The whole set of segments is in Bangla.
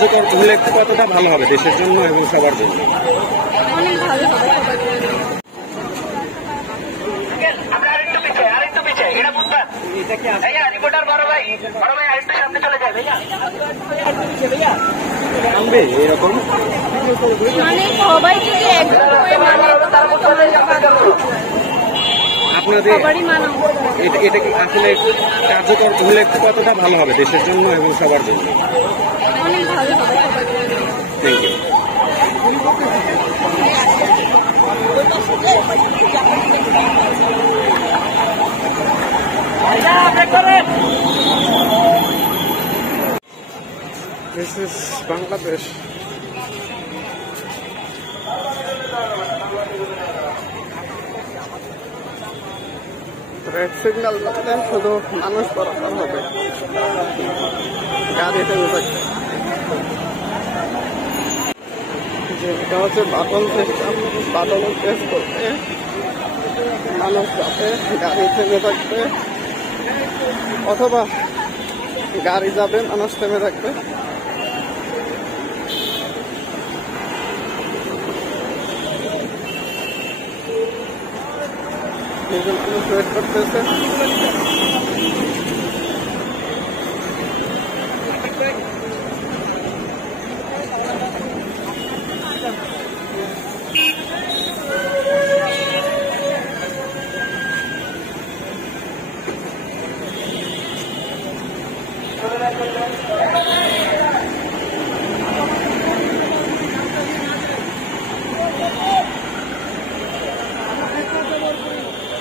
কার্যকর হলে কতটা ভালো হবে দেশের জন্য এবং সবার জন্য? অনেক ভালো হবে সবার জন্য। এরকম মানে সবাই যদি একদম করে মানে আপনাদের সবারই মানা এটা কি আসলে কার্যকর হলে কতটা ভালো হবে দেশের জন্য এবং সবার জন্য? অনেক ভালো হবে সবার জন্য। Thank you. This is Bangladesh. Red signal লাগলে শুধু মানুষ বরাবর হবে, গাড়ি থেকে থাকবে। যেটা হচ্ছে বাটন সিস্টেম, বাটন প্রেস করতে মানুষ যাবে, গাড়ি থেমে থাকবে, অথবা গাড়ি যাবে মানুষ থেমে থাকবে। মানুষ ওয়েট করতেছে।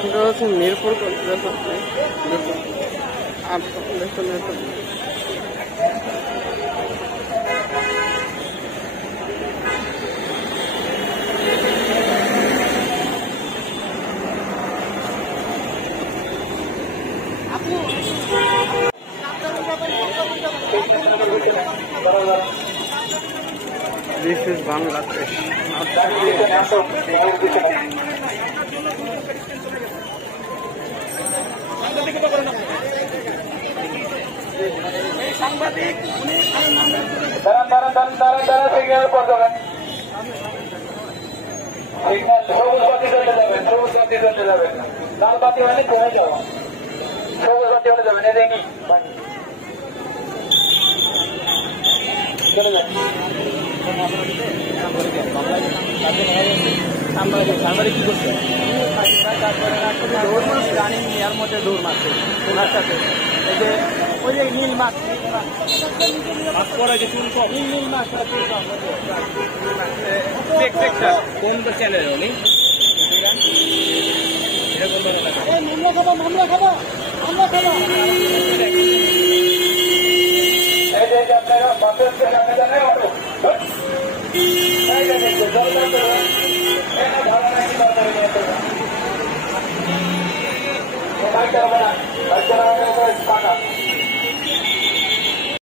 এটা হচ্ছে Mirpur college, This is Bangladesh. সাংবাদিক সিগন্যাল পড়বেন, সিগন্যাল সবুজ বাতি চলতে যাবেন, সবুজ বাতি চলতে যাবেন, লাল বাতি হলে কমে যাওয়া, সবুজ বাতি হলে যাবেন, এদের কি চলে যাবেন। সাংবাদিক কি করছে? দৌড় মারছে, রানিং নেওয়ার মধ্যে দৌড় মারছে ওনার সাথে। এই যে ওই যে নীল মাছ পরে যে চুল নীল মাছ কোন চ্যানেল উনি মামলা খাবো আপনারা বাসের সামনে জানেন অটো